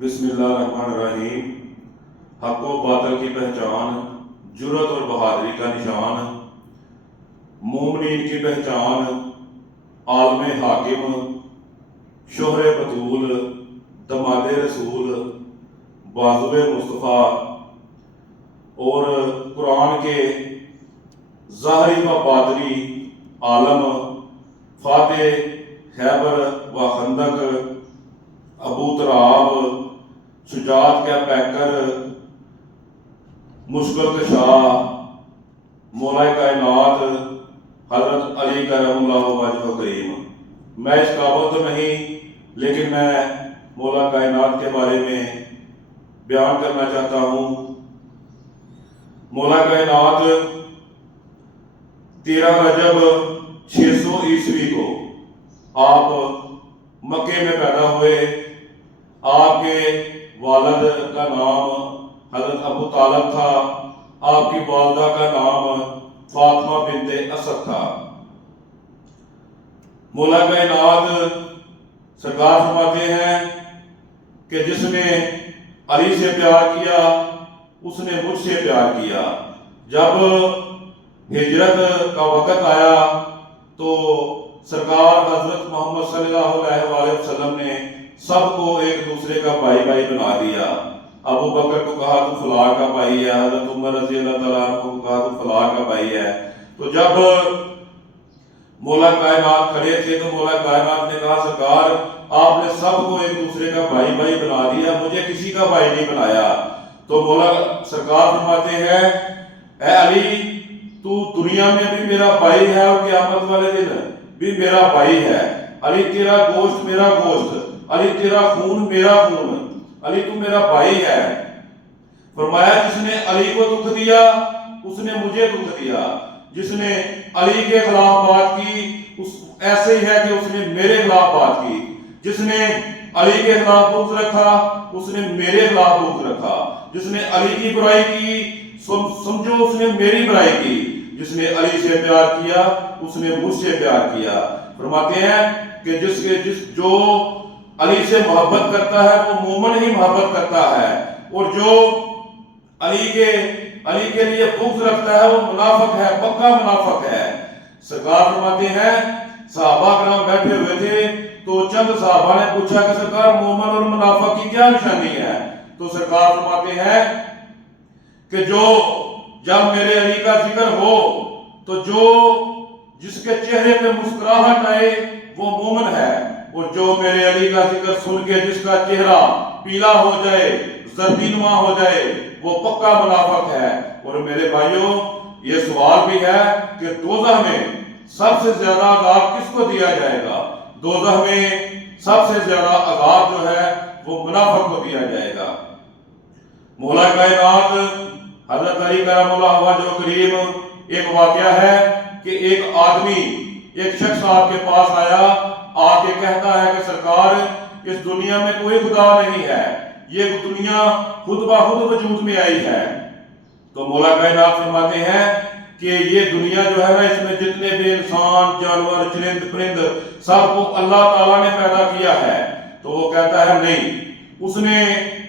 بسم اللہ الرحمن الرحیم۔ حق و باطل کی پہچان، جرأت اور بہادری کا نشان، مومنین کی پہچان، عالم حاکم، شوہر بطول، دماد رسول، بازو مصطفیٰ اور قرآن کے ظاہری و باطنی عالم، فاتح خیبر و خندق، ابو تراب، شجاعت کا پیکر، مشکل کشا، مولا کائنات حضرت علی کرم اللہ وجہ کریم۔ میں اس قابل تو نہیں، لیکن میں مولا کائنات کے بارے میں بیان کرنا چاہتا ہوں۔ مولا کائنات 13 رجب 600 عیسوی کو آپ مکے میں پیدا ہوئے۔ آپ کے والد کا نام حضرت ابو طالب تھا، آپ کی والدہ کا نام فاطمہ بنت اسد تھا۔ مولا کائنات سرکار فرماتے ہیں کہ جس نے علی سے پیار کیا اس نے مجھ سے پیار کیا۔ جب ہجرت کا وقت آیا تو سرکار حضرت محمد صلی اللہ علیہ وسلم نے سب کو ایک دوسرے کا بھائی بھائی بنا دیا۔ ابو بکر کو کہا تو فلاں کا بھائی ہے، حضرت عمر رضی اللہ تعالیٰ عنہ کو کہا تو فلاں کا بھائی ہے۔ تو جب مولا کائنات کھڑے تھے تو مولا کائنات نے کہا سرکار آپ نے سب کو ایک دوسرے کا بھائی بھائی بنا دیا، مجھے کسی کا بھائی نہیں بنایا۔ تو مولا سرکار فرماتے ہیں اے علی تو دنیا میں بھی میرا بھائی ہے اور قیامت والے دن بھی میرا بھائی ہے۔ علی تیرا گوشت میرا گوشت، علی تیرا خون میرا خون، علی تو میرا بھائی ہے۔ فرمایا جس نے علی کو دکھ دیا اس نے مجھے دکھ دیا، جس نے علی کے خلاف بات کی ایسے ہی ہے کہ اس نے میرے خلاف بات کی، جس نے علی کے خلاف بغض رکھا اس نے میرے خلاف بغض رکھا، جس نے علی کی برائی کی سمجھو اس نے میری برائی کی، جس نے علی سے پیار کیا اس نے مجھ سے پیار کیا۔ فرماتے ہیں کہ جو علی سے محبت کرتا ہے وہ مومن ہی محبت کرتا ہے، اور جو علی کے لیے بغض رکھتا ہے وہ منافق ہے، پکا منافق ہے۔ سرکار فرماتے ہیں صحابہ کرام بیٹھے ہوئے تھے تو چند صحابہ نے پوچھا کہ سرکار مومن اور منافق کی کیا نشانی ہے؟ تو سرکار فرماتے ہیں کہ جب میرے علی کا ذکر ہو تو جس کے چہرے پہ مسکراہٹ آئے وہ مومن ہے، اور جو میرے علی کا ذکر سن کے جس کا چہرہ پیلا ہو جائے، زردی نما ہو جائے، وہ پکا منافق ہے۔ اور میرے بھائیوں یہ سوال بھی ہے کہ دوزخ میں سب سے زیادہ عذاب کس کو دیا جائے گا؟ دوزخ میں سب سے زیادہ عذاب جو ہے وہ منافق کو دیا جائے گا۔ مولا کائنات حضرت علی کرم اللہ وجہ کریم، ایک واقعہ ہے کہ ایک آدمی ایک شخص آپ کے پاس آیا، آ کے کہتا ہے کہ سرکار اس دنیا میں کوئی خدا نہیں ہے، یہ دنیا خود بخود وجود میں آئی ہے۔ تو مولا کائنات فرماتے ہیں کہ یہ دنیا جو ہے نا اس میں جتنے بھی انسان جانور چرند پرند سب کو اللہ تعالیٰ نے پیدا کیا ہے۔ تو وہ کہتا ہے نہیں، اس نے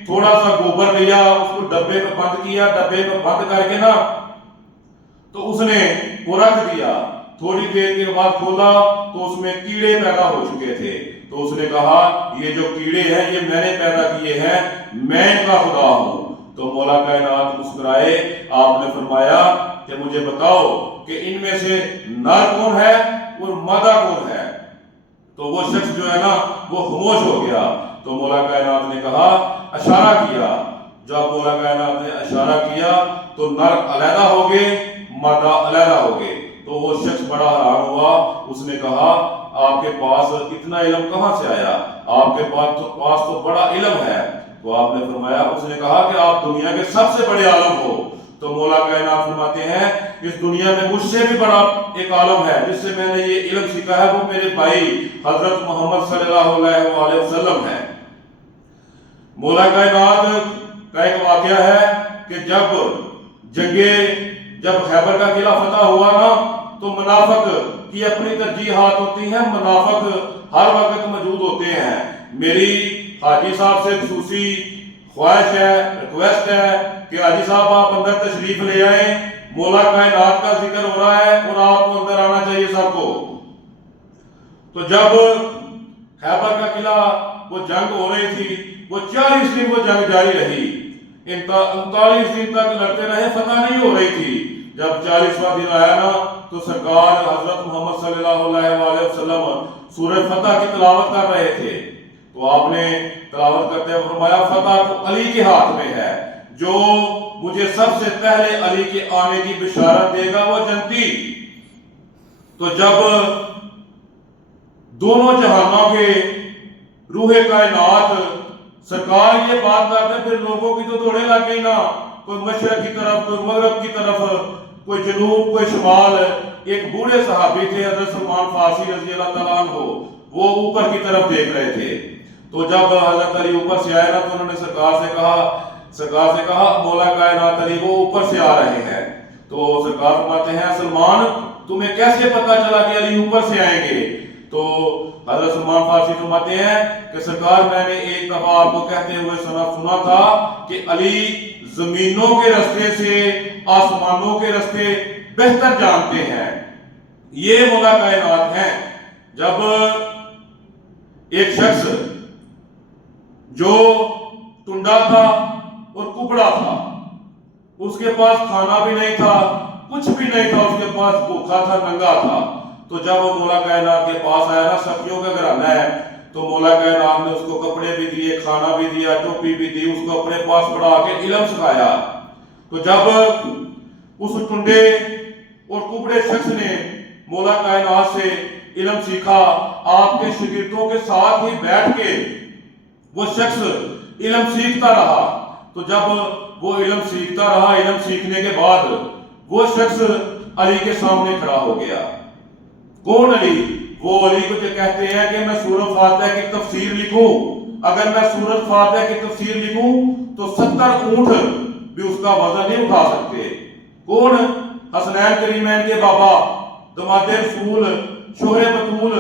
تھوڑا سا گوبر لیا، اس کو ڈبے میں بند کیا، ڈبے میں بند کر کے نا تو اس نے وہ رکھ دیا، تھوڑی دیر کے بعد کھولا تو اس میں کیڑے پیدا ہو چکے تھے۔ تو اس نے کہا یہ جو کیڑے ہیں یہ میں نے پیدا کیے ہیں، میں ان کا خدا ہوں۔ تو مولا کائنات مسکرائے، آپ نے فرمایا کہ مجھے بتاؤ کہ ان میں سے نر کون ہے اور مادہ کون ہے؟ تو وہ شخص جو ہے نا وہ خاموش ہو گیا۔ تو مولا کائنات نے کہا اشارہ کیا، جب مولا کائنات نے اشارہ کیا تو نر علیحدہ ہو گئے، مادہ علیحدہ ہو گئے۔ تو وہ شخص بڑا حیران ہوا، اس نے کہا آپ کے پاس اتنا علم کہاں سے آیا؟ آپ کے پاس تو بڑا علم ہے۔ تو آپ نے فرمایا، اس نے کہا کہ آپ دنیا کے سب سے بڑے عالم ہو۔ تو مولا کائنات فرماتے ہیں اس دنیا میں مجھ سے بھی بڑا ایک عالم ہے جس سے میں نے یہ علم سیکھا ہے، وہ میرے بھائی حضرت محمد صلی اللہ علیہ وسلم ہے۔ مولا کائنات کا ایک واقعہ ہے کہ جب خیبر کا قلعہ فتح ہوا نا تو منافق کی اپنی ترجیحات ہوتی ہیں، منافق ہر وقت موجود ہوتے ہیں۔ میری حاجی صاحب سے خصوصی خواہش ہے، ریکویسٹ ہے کہ حاجی صاحب آپ اندر تشریف لے آئیں، مولا کائنات کا ذکر ہو رہا ہے اور آپ کو اندر آنا چاہیے سب کو۔ تو جب خیبر کا قلعہ وہ جنگ ہو رہی تھی، وہ 40 دن وہ جنگ جاری رہی، 39 دن تک لڑتے رہے، فتح نہیں ہو رہی تھی۔ جب 40واں دن آیا نا تو سرکار حضرت محمد صلی اللہ علیہ وسلم سورہ فتح کی تلاوت کر رہے تھے، تو آپ نے تلاوت کرتے ہوئے فرمایا فتح تو علی کے ہاتھ میں ہے، جو مجھے سب سے پہلے علی کے آنے کی بشارت دے گا وہ جنتی۔ تو جب دونوں جہانوں کے روح کائنات سرکار یہ بات کرتے ہیں، پھر لوگوں کی تو دوڑے لگ گئی نا، کوئی مشرق کی طرف، کوئی مغرب کی طرف، کوئی جنوب، کوئی شمال۔ ایک بوڑھے صحابی تھے حضرت سلمان فارسی رضی اللہ تعالیٰ عنہ، وہ اوپر کی طرف دیکھ رہے تھے۔ تو جب حضرت علی اوپر سے آئے نا تو انہوں نے سرکار سے کہا مولا کائنات علی وہ اوپر سے آ رہے ہیں۔ تو سرکار فرماتے ہیں سلمان تمہیں کیسے پتا چلا کہ علی اوپر سے آئیں گے؟ تو حضرت سلمان فارسی فرماتے ہیں کہ سرکار میں نے ایک دفعہ آپ کو کہتے ہوئے سنا تھا کہ علی زمینوں کے رستے سے آسمانوں کے رستے بہتر جانتے ہیں، یہ مولا کائنات ہیں۔ جب ایک شخص جو ٹنڈا تھا اور کبڑا تھا، اس کے پاس کھانا بھی نہیں تھا، کچھ بھی نہیں تھا، اس کے پاس بھوکا تھا، ننگا تھا، تو جب وہ مولا کائنات کے پاس آیا نا، سخیوں کا گھرانہ ہے، تو مولا کائنات نے اس کو کپڑے بھی دیے، کھانا بھی دیا، ٹوپی بھی دی، اس کو اپنے پاس بڑھا کے علم سکھایا۔ تو جب اس ٹنڈے اور کبڑے شخص نے مولا کائنات سے علم سیکھا، آپ کے شاگردوں کے ساتھ ہی بیٹھ کے وہ شخص علم سیکھتا رہا۔ تو جب وہ علم سیکھتا رہا، علم سیکھنے کے بعد وہ شخص علی کے سامنے کھڑا ہو گیا۔ کون علی؟ وہ علی کو جو کہتے ہیں کہ میں سورۃ فاتحہ کی تفسیر لکھوں، اگر میں سورۃ فاتحہ کی تفسیر لکھوں تو 70 اونٹ بھی اس کا وزن نہیں اٹھا سکتے۔ کون؟ حسنین کریمین کے بابا، داماد رسول، شوہر بطول۔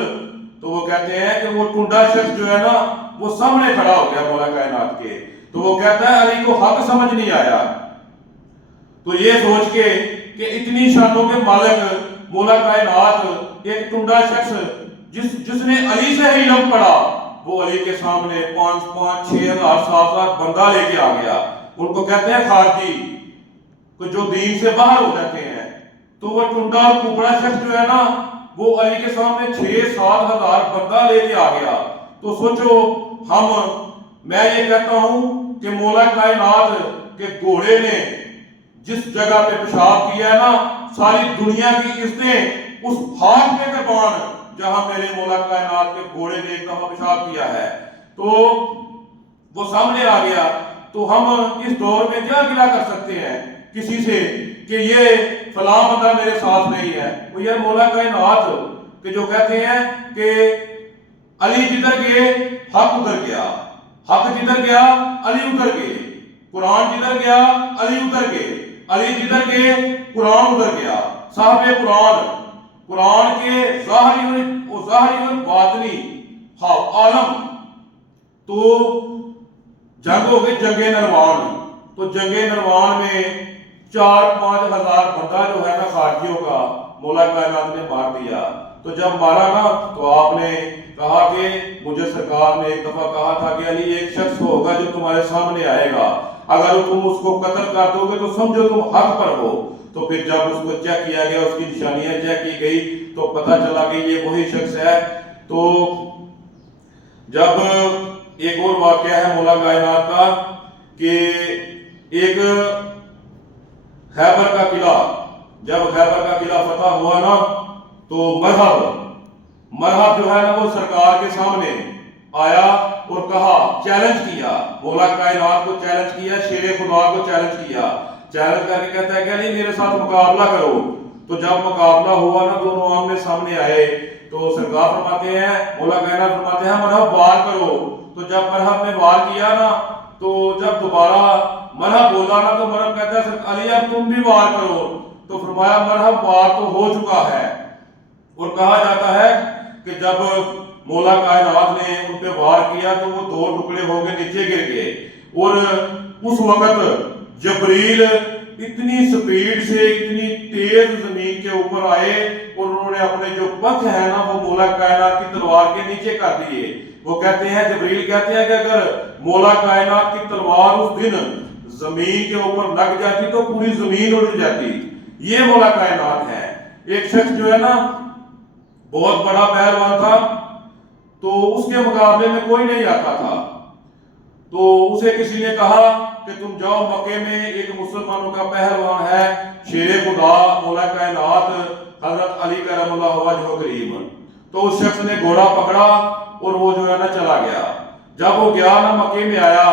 تو وہ کہتے ہیں کہ وہ ٹنڈا شخص جو ہے نا وہ سامنے کھڑا ہو گیا مولا کائنات کے، تو وہ کہتا ہے علی کو حق سمجھ نہیں آیا۔ تو یہ سوچ کے کہ اتنی شانوں کے مالک مولا کائنات ایک ٹنڈا شخص جس نے علی سے ہی علم پڑھا، وہ علی کے سامنے 5,000 6,000 7,000 بندہ لے کے آ گیا۔ ان کو کہتے ہیں خارجی، جو دین سے باہر ہو جاتے ہیں۔ تو وہ ٹنڈا اور کبڑا شخص جو ہے نا وہ علی کے سامنے 6-7 ہزار بندہ لے کے آ گیا۔ تو سوچو میں یہ کہتا ہوں کہ مولا کائنات کے گھوڑے نے جس جگہ پہ پیشاب کیا ہے نا، ساری دنیا کی عزتیں اس ہاتھ میں قربان جہاں میرے مولا کائنات کے گھوڑے نے ایک دفعہ پیشاب کیا ہے۔ تو وہ سامنے آ گیا۔ تو ہم اس دور میں کیا گلہ کر سکتے ہیں کسی سے کہ یہ فلاں بندہ میرے ساتھ نہیں ہے؟ وہ یہ مولا کائنات کہ جو کہتے ہیں کہ علی جدھر گئے حق ادھر گیا، حق جدھر گیا علی ادھر گئے، قرآن جدھر گیا علی ادھر گئے، علی جدھر گئے قرآن ادھر گیا۔ صاحب قرآن کے ظاہری اور باطنی عالم۔ تو جنگ ہو گئی جنگ نروان۔ تو جنگ نروان میں 4-5 ہزار بندہ جو ہے نا خارجیوں کا مولا کائنات نے مار دیا۔ تو جب مارا نا تو آپ نے کہا کہ مجھے سرکار نے ایک دفعہ کہا تھا کہ علی ایک شخص ہوگا جو تمہارے سامنے آئے گا، اگر تم اس کو قتل کر دو گے تو سمجھو تم حق پر ہو۔ تو پھر جب اس کو چیک کیا گیا، اس کی نشانیاں چیک کی گئی تو پتہ چلا کہ یہ وہی شخص ہے۔ تو جب ایک اور واقعہ ہے مولا کائنات کا کہ ایک خیبر کا قلعہ، جب خیبر کا قلعہ فتح ہوا نا تو مرحب جو ہے نا وہ سرکار کے سامنے آیا اور کہا، چیلنج کیا، مولا کائنات کو چیلنج کیا، شیر خدا کو چیلنج کیا، چیلنج کر کے کہتا ہے کہ علی میرے ساتھ مقابلہ کرو۔ تو جب مقابلہ ہوا نا دونوں آمنے سامنے آئے تو سرکار فرماتے ہیں، مولا کائنات فرماتے ہیں مرحب وار کرو۔ تو جب مرحب نے وار کیا نا تو جب دوبارہ مرحب بولا نا تو مرحب کہتا ہے علی اب تم بھی وار کرو۔ تو فرمایا مرحب وار تو ہو چکا ہے۔ اور کہا جاتا ہے کہ جب مولا کائنات نے ان پہ وار کیا تو وہ دو ٹکڑے ہو کے نیچے گر گئے، اور اس وقت جبریل اتنی سپیڈ سے اتنی تیز زمین کے اوپر آئے اور انہوں نے اپنے جو پتھ ہے نا وہ مولا کائنات کی تلوار کے نیچے کر دیے۔ وہ کہتے ہیں، جبریل کہتے ہیں کہ اگر مولا کائنات کی تلوار اس دن زمین کے اوپر لگ جاتی تو پوری زمین اڑ جاتی۔ یہ مولا کائنات ہے۔ ایک شخص جو ہے نا بہت بڑا پہلوان تھا، تو اس کے مقابلے میں کوئی نہیں آتا تھا، تو اسے کسی نے کہا کہ تم جاؤ مکے میں، ایک مسلمانوں کا پہلوان ہے شیر خدا مولا کائنات حضرت علی کرم اللہ وجہہ کریم۔ تو اس شخص نے گھوڑا پکڑا اور وہ جو ہے نا چلا گیا۔ جب وہ گیا نا مکے میں آیا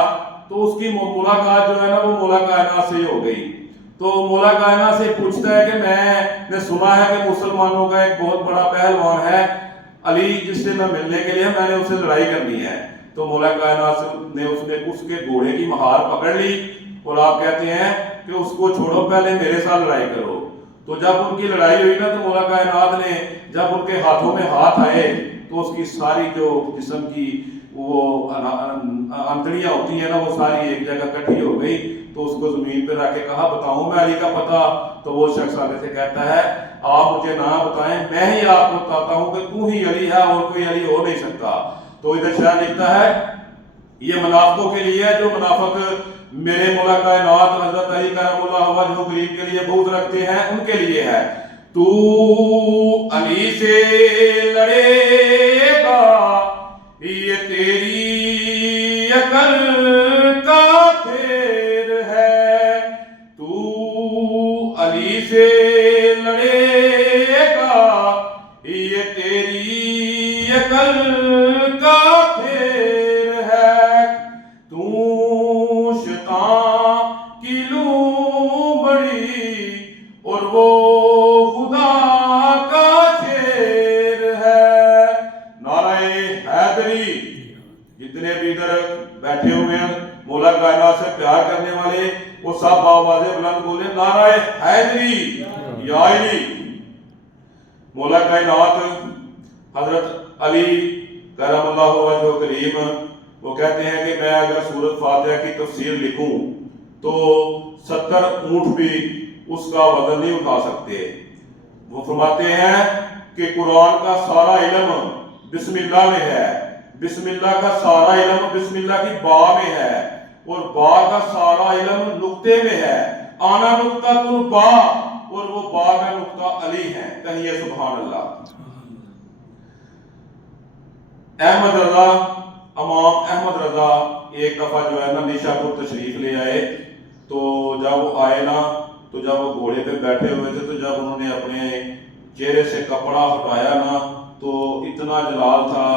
تو اس کی ملاقات جو ہے نا وہ مولا کائنات سے ہی ہو گئی۔ تو مولا کائنات سے پوچھتا ہے کہ میں نے سنا ہے کہ مسلمانوں کا ایک بہت بڑا پہلوان ہے علی، جس سے میں ملنے کے لیے میں نے اسے لڑائی کرنی ہے۔ تو مولا کائنات نے اس کے گھوڑے کی مہار پکڑ لی اور آپ کہتے ہیں کہ اس کو چھوڑو، پہلے میرے ساتھ لڑائی کرو۔ تو جب ان کی لڑائی ہوئی نا تو مولا کائنات نے جب ان کے ہاتھوں میں ہاتھ آئے تو اس کی ساری جو جسم کی وہ انتڑیاں ہوتی ہیں نا وہ ساری ایک جگہ کٹھی ہو گئی۔ تو اس کو زمین پہ رکھ کے کہا بتاؤں میں علی کا پتہ؟ تو وہ شخص آگے سے کہتا ہے آپ مجھے نہ بتائیں، میں ہی آپ کو بتاتا ہوں کہ تو ہی علی ہے اور کوئی علی ہو نہیں سکتا۔ تو ادھر شاید لکھتا ہے یہ منافقوں کے لیے ہے، جو منافق میرے مولا کائنات حضرت علی کرم اللہ وجہہ کریم کے لیے بغض رکھتے ہیں، ان کے لیے ہے۔ تو علی سے لڑے گا یہ تیری عقل کا پھیر ہے، تو علی سے لڑے گا یہ تیری عقل کا پھیر ہے، تو شیطان کی لوں بڑی اور وہ خدا کا شیر ہے۔ نعرہ حیدری! جتنے بھی ادھر بیٹھے ہوئے ہیں مولا کائنات سے پیار کرنے والے وہ سب باواز بلند بولے نعرہ حیدری یا علی۔ مولا کائنات حضرت علی کرم اللہ وجہہ کریم وہ کہتے ہیں کہ میں اگر سورۃ فاتحہ کی تفسیر لکھوں تو 70 اونٹ بھی اس کا وزن نہیں اٹھا سکتے۔ وہ فرماتے ہیں کہ قرآن کا سارا علم بسم اللہ میں ہے، بسم اللہ کا سارا علم بسم اللہ کی با میں ہے، اور با کا سارا علم نقطے میں ہے، آنا نقطہ تن با، اور وہ با کا نقطہ علی ہے۔ کہیے سبحان اللہ۔ احمد رضا، امام احمد رضا ایک دفعہ جو ہے نا نیشاپور تشریف لے آئے، تو جب وہ آئے نا تو جب وہ گھوڑے پہ بیٹھے ہوئے تھے تو جب انہوں نے اپنے چہرے سے کپڑا ہٹایا نا تو اتنا جلال تھا،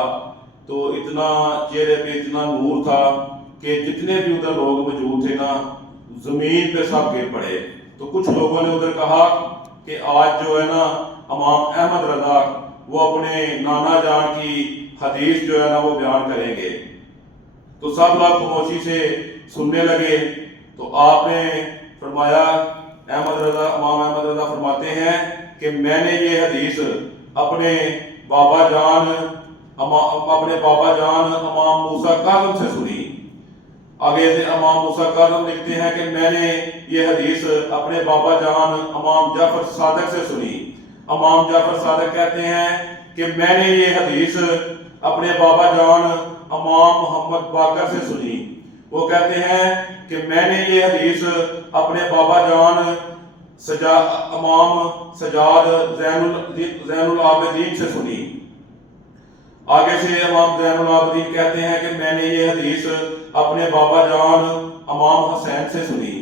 تو اتنا چہرے پہ اتنا نور تھا کہ جتنے بھی ادھر لوگ موجود تھے نا زمین پہ سب گر پڑے۔ تو کچھ لوگوں نے ادھر کہا کہ آج جو ہے نا امام احمد رضا وہ اپنے نانا جان کی حدیث جو ہے نا وہ بیان کریں گے۔ تو سب لوگ خاموشی سے سننے لگے۔ تو آپ نے فرمایا، امام احمد رضا فرماتے ہیں کہ میں نے یہ حدیث اپنے بابا جان امام موسیٰ کاظم سے سنی۔ آگے سے امام موسیٰ کاظم لکھتے ہیں کہ میں نے یہ حدیث اپنے بابا جان امام جعفر صادق سے سنی۔ امام جعفر صادق کہتے ہیں کہ میں نے یہ حدیث اپنے بابا جان امام محمد باقر سے سنی۔ وہ کہتے ہیں کہ میں نے یہ حدیث اپنے بابا جان امام سجاد زین العابدین سے سنی۔ آگے سے امام زین العابدین کہتے ہیں کہ میں نے یہ حدیث اپنے بابا جان امام حسین سے سنی۔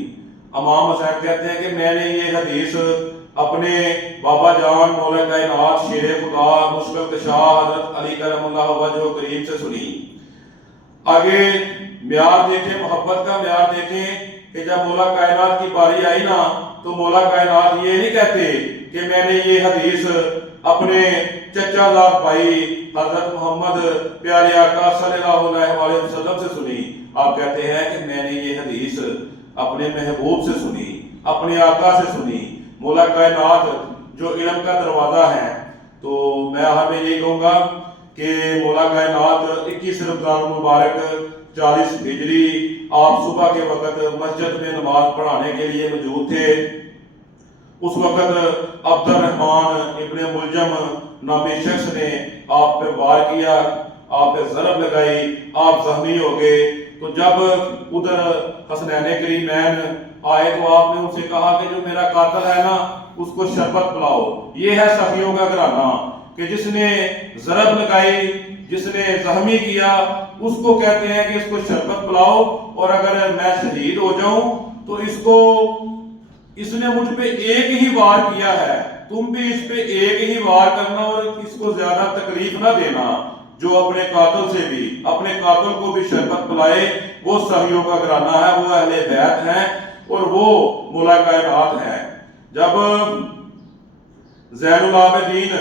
امام حسین کہتے ہیں کہ میں نے یہ حدیث اپنے بابا جان مولا کائنات شیر خدا مشکل کشا حضرت علی کرم اللہ وجہہ کریم سے سنی۔ آگے معیار دیکھیں، محبت کا معیار دیکھیں کہ جب مولا کائنات کی باری آئی نا تو مولا کائنات یہ نہیں کہتے کہ میں نے یہ حدیث اپنے چچا زاد بھائی حضرت محمد پیارے آقا صلی اللہ علیہ وسلم سے سنی۔ آپ کہتے ہیں کہ میں نے یہ حدیث اپنے محبوب سے سنی، اپنے آقا سے سنی۔ مولا کائنات جو علم کا دروازہ ہے، تو میں ہمیں یہی کہوں گا کہ مولا کائنات 21 رمضان المبارک 40 ہجری آپ صبح کے وقت مسجد میں نماز پڑھانے کے لیے موجود تھے۔ اس وقت عبد الرحمن ابن ملجم نامی شخص نے آپ پہ وار کیا، آپ پہ ضرب لگائی، آپ زخمی ہو گئے۔ تو جب ادھر حسنین کریمین آئے تو آپ نے ان سے کہا کہ جو میرا قاتل ہے نا اس کو شربت پلاؤ۔ یہ ہے صفیوں کا گھرانہ کہ جس نے ضرب لگائی، جس نے زخمی کیا، اس کو کہتے ہیں کہ اس کو شربت پلاؤ، اور اگر میں شہید ہو جاؤں تو اس نے مجھ پہ ایک ہی وار کیا ہے، تم بھی اس پہ ایک ہی وار کرنا اور اس کو زیادہ تکلیف نہ دینا۔ جو اپنے قاتل کو بھی شربت پلائے وہ صحیحوں کا گھرانہ ہے، وہ اہل بیت ہیں اور وہ مولا کائنات ہیں۔ جب زین العابدین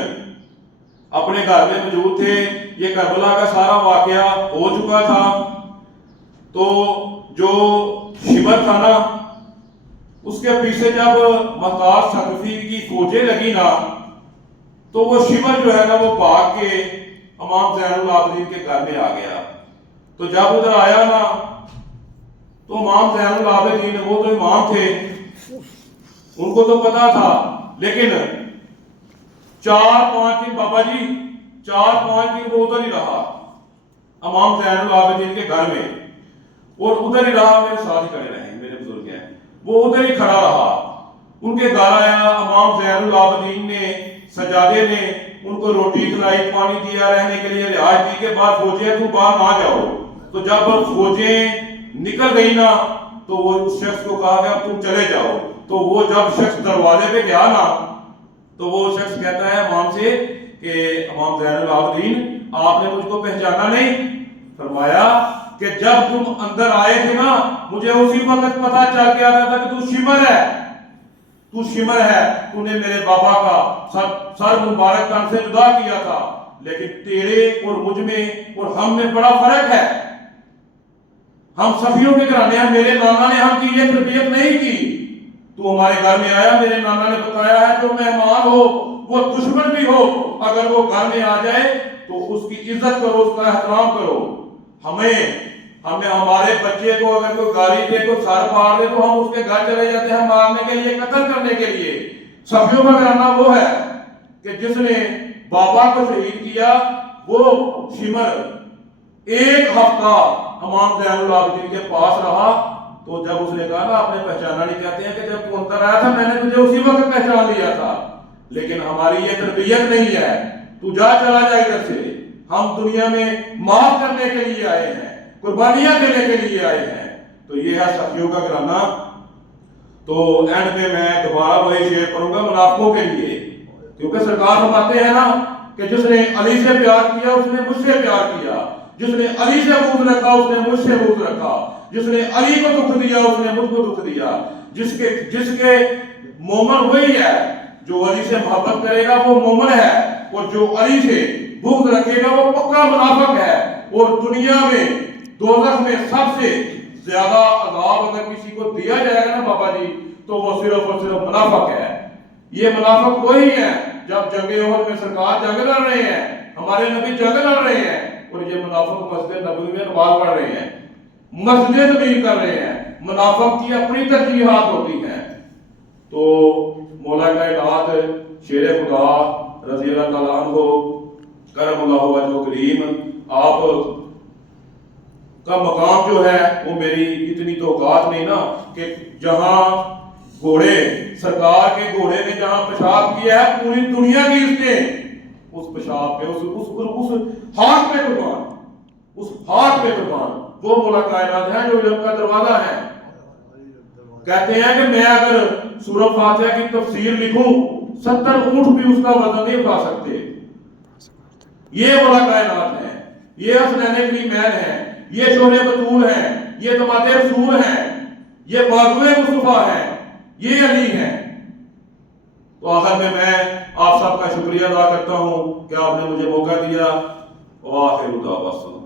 اپنے گھر میں موجود تھے، یہ کربلا کا سارا واقعہ ہو چکا تھا، تو جو شمر تھا نا اس کے پیچھے جب محتاج ثقفی کی فوجیں لگی نا تو وہ شمر جو ہے نا وہ بھاگ کے امام زین العابدین کے گھر میں آ گیا۔ تو جب ادھر آیا نا تو امام زین العابدین وہ تو امام تھے، ان کو تو پتا تھا، لیکن 4-5 دن بابا جی 4-5 دن وہ ادھر ہی رہا امام زین العابدین کے گھر میں، اور ادھر ہی رہا، میرے ساتھ کھڑے رہے میرے بزرگ ہیں، وہ ادھر ہی کھڑا رہا۔ ان کے گھر آیا امام زین العابدین نے، سجادے نے ان کو روٹی کھلائی، پانی دیا، رہنے کے لیے رہائش دی کہ باہر فوجیں تم باہر نہ جاؤ۔ تو جب فوجیں نکل گئی نا تو وہ اس شخص کو کہا کہ اب تم چلے جاؤ۔ تو وہ جب شخص دروازے پہ گیا نا تو وہ شخص کہتا ہے امام سے کہ امام زین العابدین آپ نے مجھ کو پہچانا نہیں؟ فرمایا کہ جب تم اندر آئے تھے نا مجھے اسی وقت پتا چل گیا تھا کہ تو شمر ہے، تو نے میرے بابا کا سر مبارک تن سے جدا کیا تھا، لیکن تیرے اور مجھ میں اور ہم میں بڑا فرق ہے۔ ہم صفیوں کے گھرانے ہیں، میرے نانا نے ہم کی یہ تربیت نہیں کی۔ تو ہمارے گھر میں آیا، میرے نانا نے بتایا ہے جو مہمان ہو وہ دشمن بھی ہو، اگر وہ گھر میں آ جائے تو اس کی عزت کرو، اس کا احترام کرو۔ ہمیں ہمارے بچے کو اگر کوئی گالی دے تو سر پاڑ دے تو ہم اس کے گھر چلے جاتے ہیں مارنے کے لیے، قتل کرنے کے لیے۔ صفیوں کا گھرانہ وہ ہے کہ جس نے بابا کو شہید کیا، وہ شمر 1 ہفتہ امام زین العابدین کے پاس رہا۔ تو جب اس نے کہا نا آپ نے پہچانا نہیں، کہتے ہیں کہ جب تو اندر آیا تھا میں نے تجھے اسی وقت پہچان لیا تھا، لیکن ہماری یہ تربیت نہیں ہے، تو جا چلا جائے ادھر سے، ہم دنیا میں معاف کرنے کے لیے آئے ہیں، قربانیاں دینے کے لیے آئے ہیں۔ تو یہ ہے صفیوں کا گھرانہ۔ تو اینڈ میں دوبارہ وہی شعر پڑھوں گا منافقوں کے لیے، کیونکہ سرکار فرماتے ہیں نا کہ جس نے علی سے پیار کیا اس نے مجھ سے پیار کیا، جس نے علی سے بغض رکھا اس نے مجھ سے بغض رکھا، جس نے علی کو دکھ دیا اس نے مجھ کو دکھ دیا۔ جس کے مومن وہی ہے، جو علی سے محبت کرے گا وہ مومن ہے، اور جو علی سے بغض رکھے گا وہ پکا منافق ہے۔ اور دنیا میں دوزخ میں سب سے زیادہ عذاب اگر کسی کو دیا جائے گا نا بابا جی تو وہ صرف اور صرف منافق ہے۔ یہ منافق وہی ہے جب جنگ احد میں سرکار جنگ لڑ رہے ہیں، ہمارے نبی جنگ لڑ رہے ہیں، اور یہ منافق مسجد نبوی میں نماز پڑھ رہے ہیں، مسجد بھی کر رہے ہیں۔ منافق کی اپنی ترجیحات ہوتی ہیں۔ تو مولا کائنات شیر خدا رضی اللہ تعالیٰ عنہ کرم اللہ وجہ کریم آپ کا مقام جو ہے وہ میری اتنی تو اوقات نہیں نا کہ جہاں گھوڑے سرکار کے گھوڑے نے جہاں پیشاب کیا ہے پوری دنیا کی عزتیں اس پیشاب پہ اس ہاتھ پہ قربان، اس ہاتھ پہ قربان۔ وہ مولا کائنات ہے جو علم کا دروازہ ہے۔ کہتے ہیں کہ میں اگر سورہ فاتحہ کی تفسیر لکھوں 70 اونٹ بھی اس کا وزن نہیں اٹھا سکتے۔ یہ مولا کائنات ہے، یہ حسنین کریمین ہے، یہ شوہر بطول ہیں، یہ دماد رسول ہیں، یہ بازوئے مصطفیٰ ہیں، یہ علی ہیں۔ تو آخر میں آپ سب کا شکریہ ادا کرتا ہوں کہ آپ نے مجھے موقع دیا۔ وآخر دعوانا